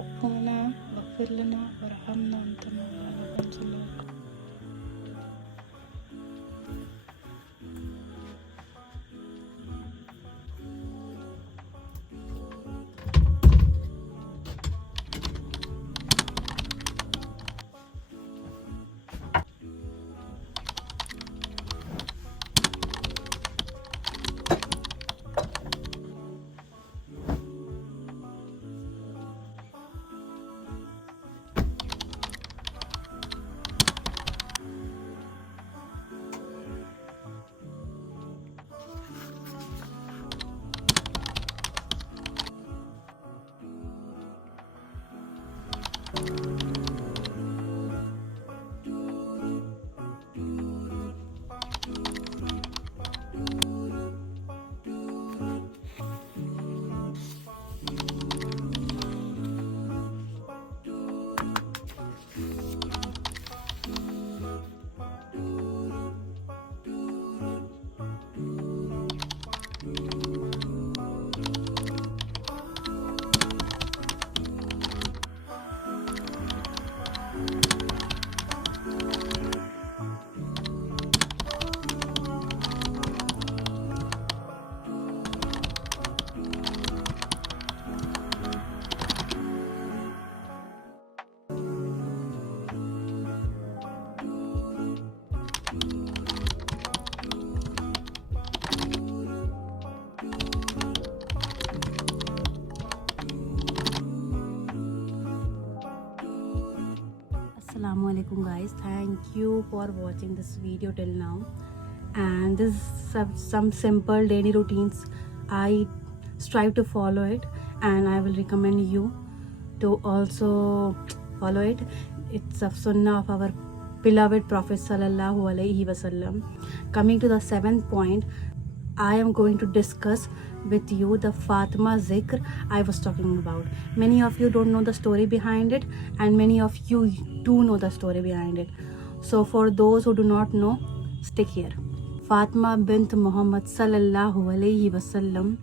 रब्बना वग़फ़िर लना वरहमना अंता मौलाना फंसुरना। Assalamualaikum guys, thank you for watching this video till now. And this is some simple daily routines. I strive to follow it and I will recommend you to also follow it. It's a sunnah of our beloved Prophet Sallallahu Alaihi Wasallam. Coming to the seventh point, I am going to discuss with you the Fatima Zikr I was talking about. Many of you don't know the story behind it, and many of you do know the story behind it. So for those who do not know, stick here. Fatima bint Muhammad sallallahu alaihi wasallam,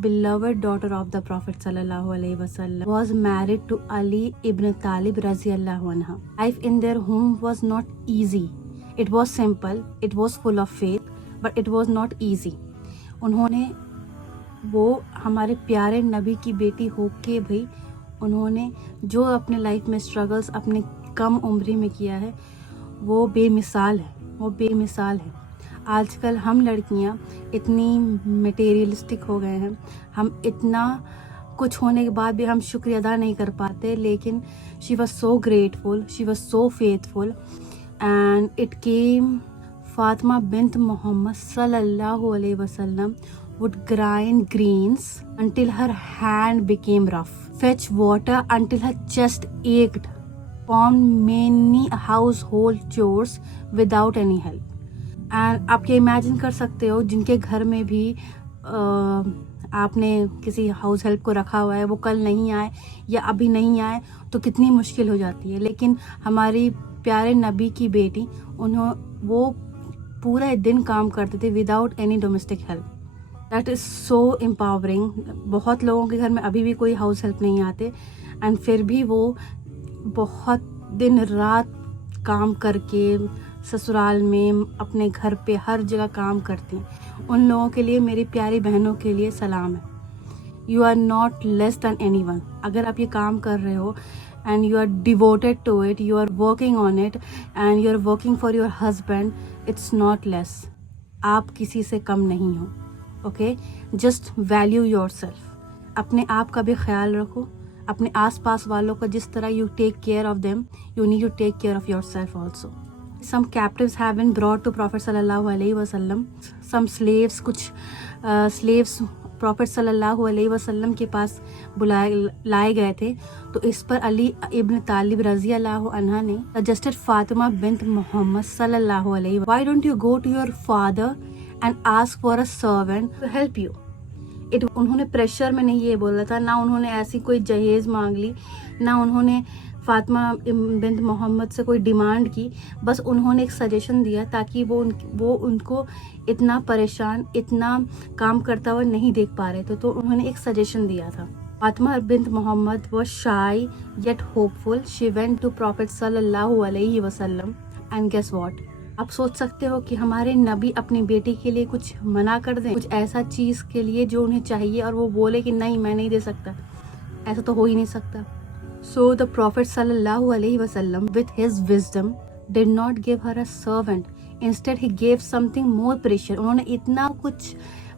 beloved daughter of the Prophet sallallahu alaihi wasallam, was married to Ali ibn Talib raziyallahu anha. Life in their home was not easy. It was simple, it was full of faith, but it was not easy. उन्होंने वो हमारे प्यारे नबी की बेटी होके भी उन्होंने जो अपने लाइफ में स्ट्रगल्स अपने कम उम्र में किया है वो बेमिसाल है। आजकल हम लड़कियां इतनी मटेरियलिस्टिक हो गए हैं, हम इतना कुछ होने के बाद भी हम शुक्रिया अदा नहीं कर पाते, लेकिन she was so grateful, she was so faithful and it came Fatima bint Muhammad sallallahu alaihi wasallam would grind greens until her hand became rough, fetch water until her chest ached, perform many household chores without any help. And आप ये imagine कर सकते हो जिनके घर में भी आपने किसी हाउस हेल्प को रखा हुआ है, वो कल नहीं आए या अभी नहीं आए तो कितनी मुश्किल हो जाती है। लेकिन हमारी प्यारे नबी की बेटी वो पूरा दिन काम करते थे without any domestic help. That is so empowering. बहुत लोगों के घर में अभी भी कोई हाउस हेल्प नहीं आते एंड फिर भी वो बहुत दिन रात काम करके ससुराल में अपने घर पे हर जगह काम करती हैं। उन लोगों के लिए, मेरी प्यारी बहनों के लिए सलाम है। You are not less than anyone. अगर आप ये काम कर रहे हो and you are devoted to it, you are working on it and you are working for your husband, it's not less. आप किसी से कम नहीं हो। Okay, just value yourself. अपने आप का भी ख्याल रखो, अपने आसपास वालों का जिस तरह you take care of them, you need to take care of yourself also. Some captives have been brought to Prophet sallallahu alaihi wasallam. Some slaves, कुछ slaves प्रॉफिट सल्लल्लाहु अलैहि वसल्लम के पास लाए गए थे। तो इस पर अली इब्न तालिब रजी अल्लाह अन्हा ने सजेस्टेड फातिमा बिन्त मोहम्मद सल्लल्लाहु अलैहि, why don't you go to your father and ask for a servant to help you. उन्होंने प्रेशर में नहीं ये बोला था, ना उन्होंने ऐसी कोई जहेज मांग ली, ना उन्होंने फातिमा बिन्त मोहम्मद से कोई डिमांड की। बस उन्होंने एक सजेशन दिया ताकि वो उनको इतना परेशान, इतना काम करता हुआ नहीं देख पा रहे थे, तो उन्होंने एक सजेशन दिया था। Fatma bint Muhammad was shy yet hopeful. She went to Prophet sallallahu alaihi wasallam and guess what? आप सोच सकते हो कि हमारे नबी अपनी बेटी के लिए कुछ मना कर दें, कुछ ऐसा चीज़ के लिए जो उन्हें चाहिए और वो बोले कि नहीं मैं नहीं दे सकता, ऐसा तो हो ही नहीं सकता. So the Prophet sallallahu alaihi wasallam with his wisdom did not give her a servant. Instead he gave something more precious. उन्होंने इतना कुछ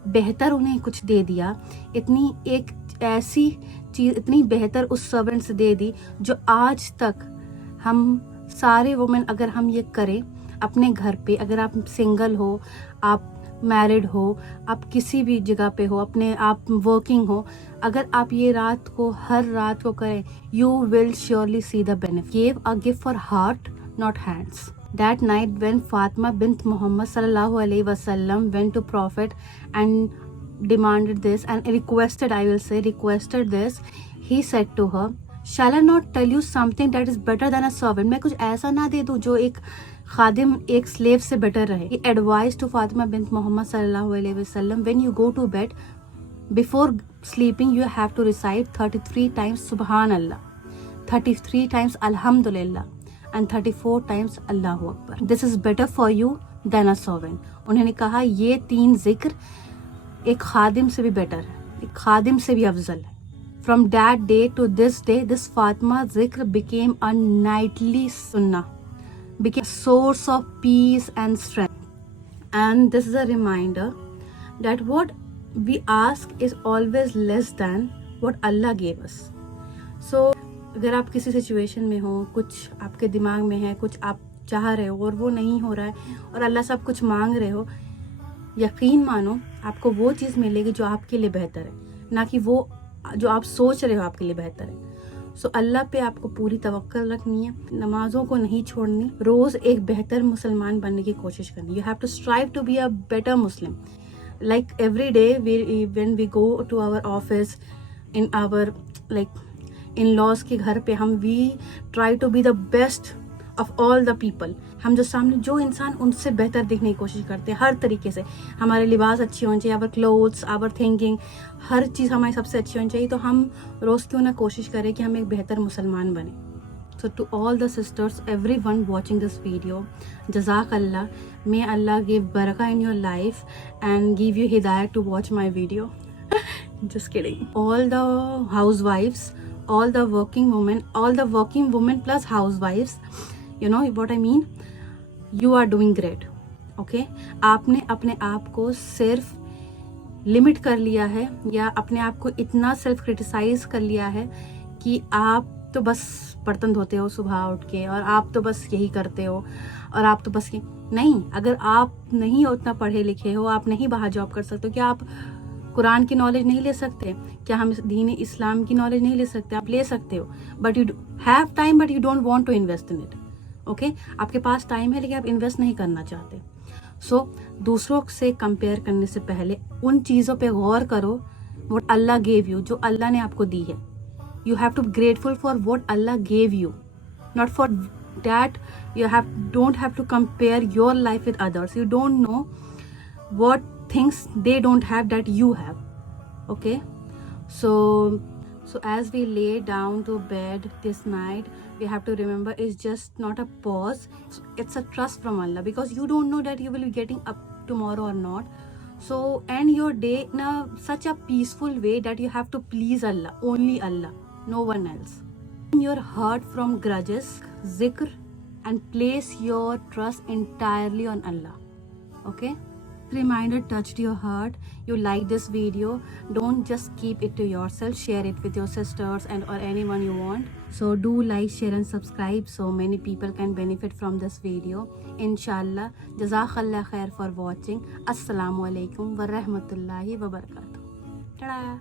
बेहतर उन्हें कुछ दे दिया, इतनी एक ऐसी चीज़ इतनी बेहतर उस सर्वेंट से दे दी जो आज तक हम सारे वुमेन अगर हम ये करें अपने घर पे, अगर आप सिंगल हो, आप मैरिड हो, आप किसी भी जगह पे हो, अपने आप वर्किंग हो, अगर आप ये रात को हर रात को करें, you will surely see the benefit. Give a gift for heart not hands. That night when Fatima bint Muhammad sallallahu alaihi wasallam went to Prophet and demanded this and requested this, he said to her, shall I not tell you something that is better than a servant? मैं कुछ ऐसा ना दे दूँ जो एक खादिम एक slave से better रहे. He advised to Fatima bint Muhammad sallallahu alaihi wasallam, when you go to bed, before sleeping you have to recite 33 times Subhanallah, 33 times Alhamdulillah and 34 times Allahu Akbar. This is better for you than a servant. उन्होंने कहा ये 3 जिक्र एक खादिम से भी better है, एक खादिम से भी अफजल है. From that day to this day, this Fatima zikr became a nightly sunnah, became a source of peace and strength. And this is a reminder that what we ask is always less than what Allah gave us. So अगर आप किसी situation में हो, कुछ आपके दिमाग में है, कुछ आप चाह रहे हो और वो नहीं हो रहा है और अल्लाह से आप कुछ मांग रहे हो, यकीन मानो आपको वो चीज़ मिलेगी जो आपके लिए बेहतर है, ना कि वो जो आप सोच रहे हो आपके लिए बेहतर है. सो अल्लाह पे आपको पूरी तवक्कल रखनी है, नमाज़ों को नहीं छोड़नी, रोज़ एक बेहतर मुसलमान बनने की कोशिश करनी. You have to strive to be a better Muslim. Like every day when we go to our office, in our like in laws के घर पे, हम we try to be the best of all the people. हम जो सामने जो इंसान उनसे बेहतर दिखने की कोशिश करते हैं हर तरीके से. हमारे लिबास अच्छे होने चाहिए, आवर क्लोथ्स, आवर थिंकिंग, हर चीज़ हमारी सबसे अच्छी होनी चाहिए. तो हम रोज़ क्यों ना कोशिश करें कि हम एक बेहतर मुसलमान बने. So to all the sisters, every one watching this video, जज़ाक अल्लाह. मे अल्लाह गिव बरका in your life and give you हिदायत to watch my video. Just kidding. All the housewives, all the working women plus housewives, you know what I mean, you are doing great. Okay, आपने अपने आप को सिर्फ limit कर लिया है या अपने आप को इतना सेल्फ क्रिटिसाइज कर लिया है कि आप तो बस बर्तन धोते हो सुबह उठ के और आप तो बस यही करते हो और आप तो बस नहीं. अगर आप नहीं उतना पढ़े लिखे हो, आप नहीं बाहर जॉब कर सकते हो, क्या आप कुरान की नॉलेज नहीं ले सकते? क्या हम दीन इस्लाम की नॉलेज नहीं ले सकते? आप ले सकते हो, but you have time, but you don't want to invest in it. Okay, आपके पास टाइम है लेकिन आप इन्वेस्ट नहीं करना चाहते. सो दूसरों से कंपेयर करने से पहले उन चीज़ों पे गौर करो व्हाट अल्लाह गेव यू, जो अल्लाह ने आपको दी है. You have to be grateful for what Allah gave you, not for that you don't have to compare your life with others. You don't know what things they don't have that you have. Okay, so as we lay down to bed this night, we have to remember it's just not a pause, it's a trust from Allah, because you don't know that you will be getting up tomorrow or not. So end your day in such a peaceful way that you have to please Allah, only Allah, no one else. Clean your heart from grudges, zikr, and place your trust entirely on Allah. Okay, reminder touched your heart, you like this video, don't just keep it to yourself, share it with your sisters and or anyone you want. So do like, share and subscribe so many people can benefit from this video, inshallah. Jazakallah khair for watching. Assalamu alaikum wa rahmatullahi wa barakatuh. Ta-da!